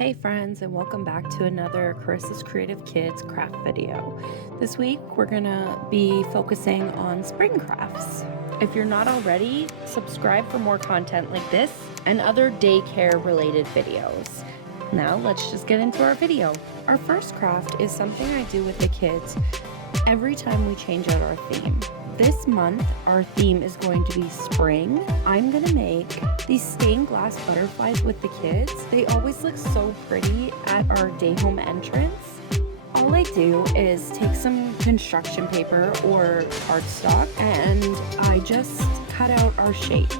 Hey friends, and welcome back to another Carissa's Creative Kids craft video. This week we're gonna be focusing on spring crafts. If you're not already, subscribe for more content like this and other daycare related videos. Now let's just get into our video. Our first craft is something I do with the kids every time we change out our theme. This month, our theme is going to be spring. I'm gonna make these stained glass butterflies with the kids. They always look so pretty at our day home entrance. All I do is take some construction paper or cardstock and I just cut out our shape.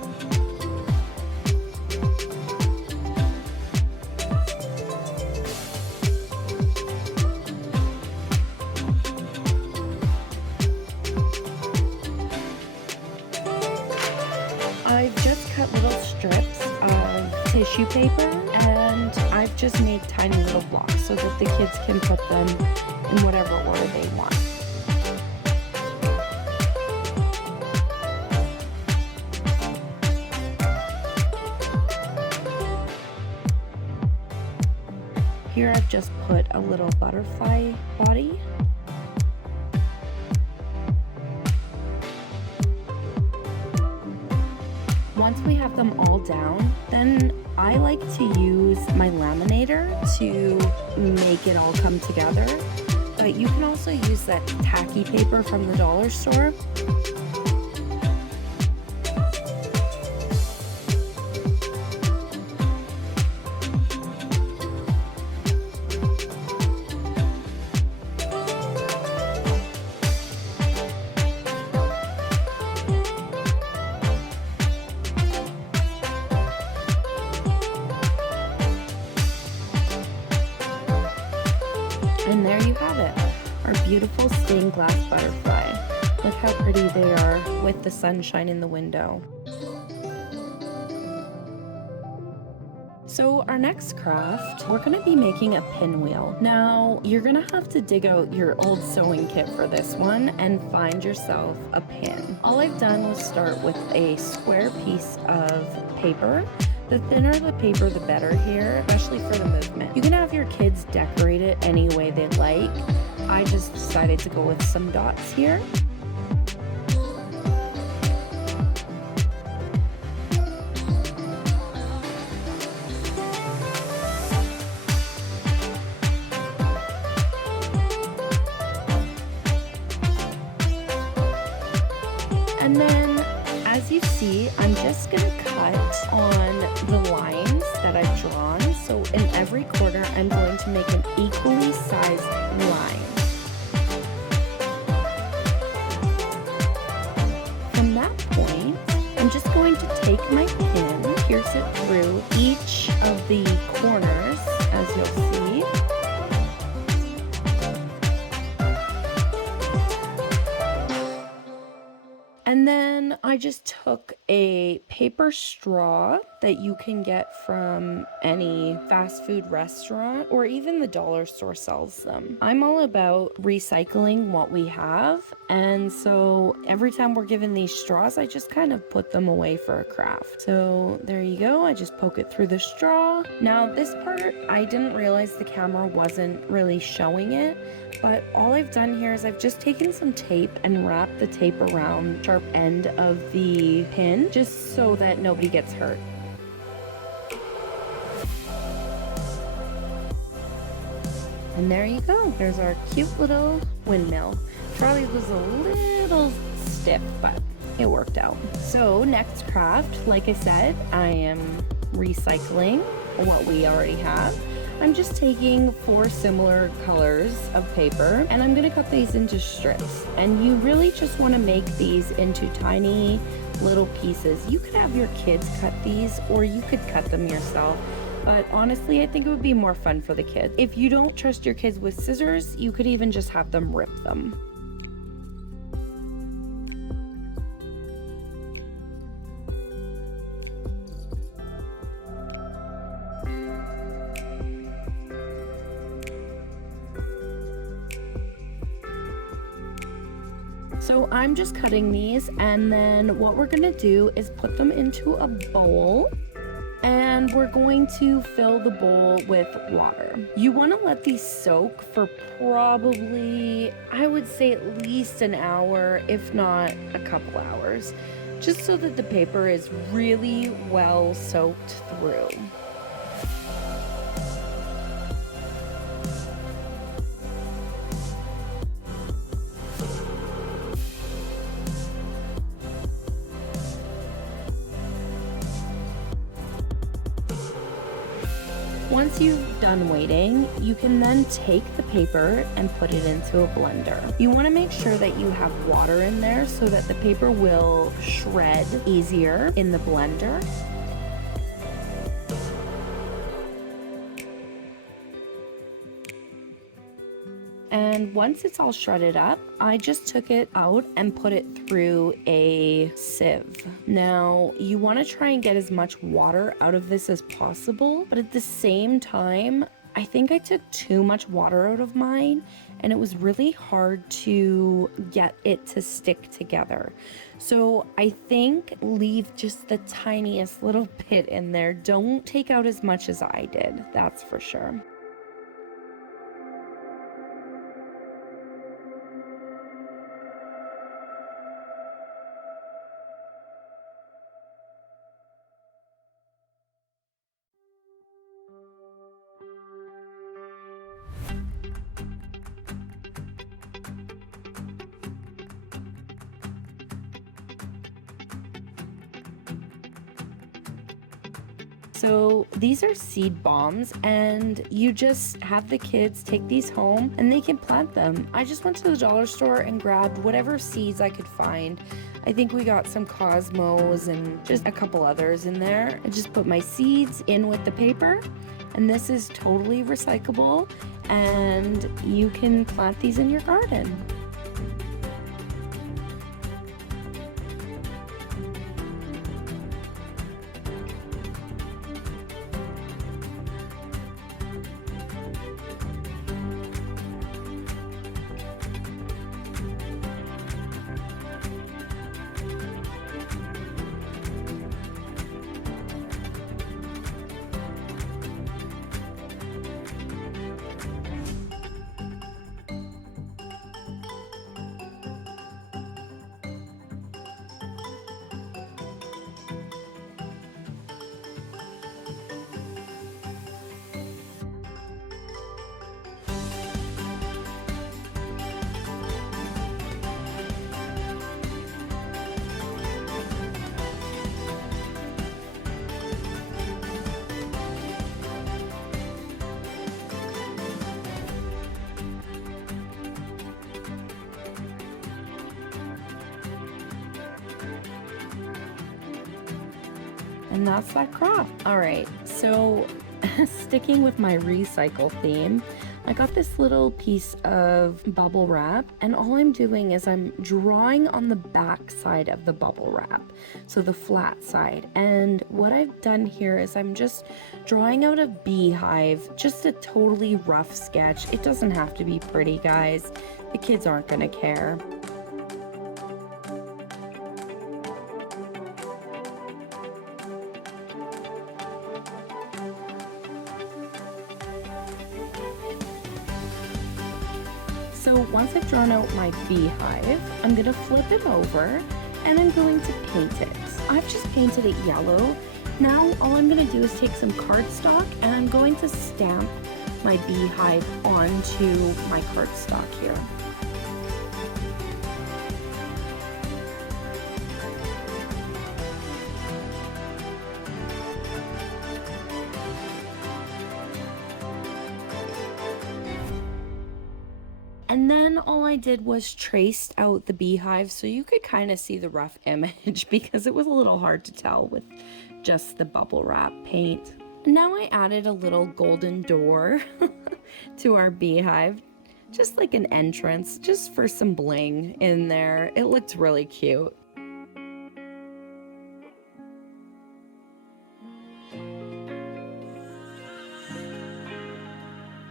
I've just cut little strips of tissue paper and I've just made tiny little blocks so that the kids can put them in whatever order they want. Here I've just put a little butterfly body. Once we have them all down, then I like to use my laminator to make it all come together. But you can also use that tacky paper from the dollar store. And there you have it, our beautiful stained glass butterfly. Look how pretty they are with the sunshine in the window. So our next craft, we're gonna be making a pinwheel. Now, you're gonna have to dig out your old sewing kit for this one and find yourself a pin. All I've done was start with a square piece of paper. The thinner the paper, the better here, especially for the movement. You can have your kids decorate it any way they like. I just decided to go with some dots here. And then, as you see, I'm just gonna cut on the lines that I've drawn. So in every corner, I'm going to make an equally sized line. From that point, I'm just going to take my pin, pierce it through each of the corners, as you'll see. And then I just took a paper straw that you can get from any fast food restaurant or even the dollar store sells them. I'm all about recycling what we have. And so every time we're given these straws, I just kind of put them away for a craft. So there you go. I just poke it through the straw. Now this part, I didn't realize the camera wasn't really showing it. But all I've done here is I've just taken some tape and wrapped the tape around the sharp end of the pin just so that nobody gets hurt. And there you go. There's our cute little windmill. Probably was a little stiff, but it worked out. So next craft, like I said, I am recycling what we already have. I'm just taking 4 similar colors of paper and I'm gonna cut these into strips. And you really just wanna make these into tiny little pieces. You could have your kids cut these or you could cut them yourself. But honestly, I think it would be more fun for the kids. If you don't trust your kids with scissors, you could even just have them rip them. So I'm just cutting these, and then what we're gonna do is put them into a bowl. And we're going to fill the bowl with water. You want to let these soak for probably, I would say, at least an hour, if not a couple hours, just so that the paper is really well soaked through. Once you've done waiting, you can then take the paper and put it into a blender. You want to make sure that you have water in there so that the paper will shred easier in the blender. And once it's all shredded up, I just took it out and put it through a sieve. Now, you want to try and get as much water out of this as possible, but at the same time, I think I took too much water out of mine, and it was really hard to get it to stick together. So I think leave just the tiniest little bit in there. Don't take out as much as I did, that's for sure. So these are seed bombs, and you just have the kids take these home and they can plant them. I just went to the dollar store and grabbed whatever seeds I could find. I think we got some Cosmos and just a couple others in there. I just put my seeds in with the paper, and this is totally recyclable, and you can plant these in your garden. And that's that craft. All right, so sticking with my recycle theme, I got this little piece of bubble wrap, and all I'm doing is I'm drawing on the back side of the bubble wrap, so the flat side. And what I've done here is I'm just drawing out a beehive, just a totally rough sketch. It doesn't have to be pretty, guys. The kids aren't gonna care. So once I've drawn out my beehive, I'm gonna flip it over and I'm going to paint it. I've just painted it yellow. Now all I'm gonna do is take some cardstock and I'm going to stamp my beehive onto my cardstock here. And then all I did was traced out the beehive so you could kind of see the rough image because it was a little hard to tell with just the bubble wrap paint. Now I added a little golden door to our beehive, just like an entrance, just for some bling in there. It looked really cute.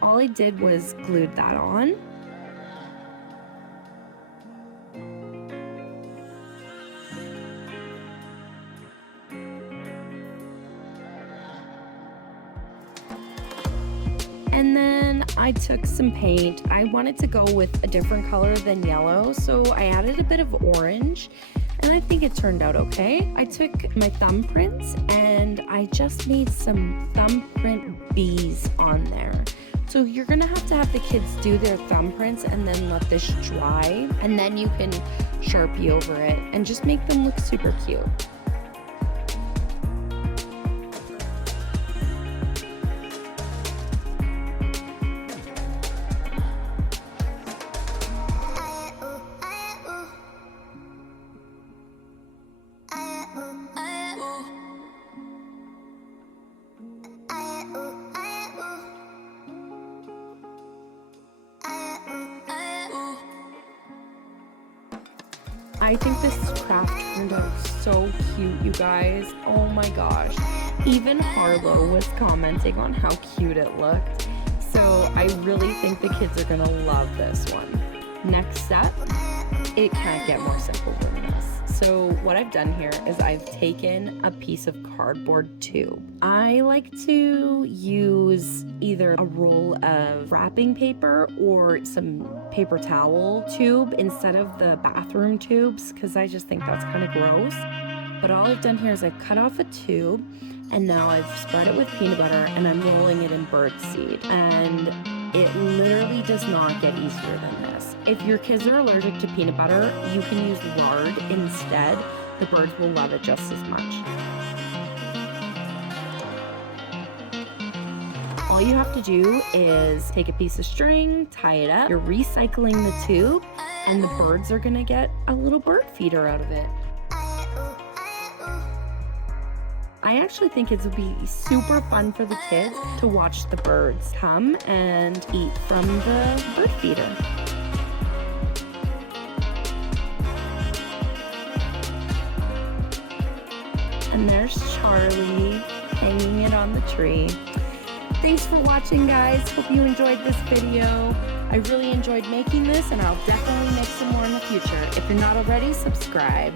All I did was glued that on. And then I took some paint. I wanted to go with a different color than yellow, so I added a bit of orange, and I think it turned out okay. I took my thumbprints and I just made some thumbprint bees on there. So you're gonna have the kids do their thumbprints and then let this dry, and then you can Sharpie over it and just make them look super cute. I think this craft turned out so cute, you guys. Oh my gosh. Even Harlow was commenting on how cute it looked. So I really think the kids are gonna love this one. Next step, it can't get more simple than this. So what I've done here is I've taken a piece of cardboard tube. I like to use either a roll of wrapping paper or some paper towel tube instead of the bathroom tubes, because I just think that's kind of gross. But all I've done here is I've cut off a tube, and now I've spread it with peanut butter and I'm rolling it in birdseed. And it literally does not get easier than this. If your kids are allergic to peanut butter, you can use lard instead. The birds will love it just as much. All you have to do is take a piece of string, tie it up, you're recycling the tube, and the birds are gonna get a little bird feeder out of it. I actually think it would be super fun for the kids to watch the birds come and eat from the bird feeder. And there's Charlie hanging it on the tree. Thanks for watching, guys. Hope you enjoyed this video. I really enjoyed making this, and I'll definitely make some more in the future. If you're not already, subscribe.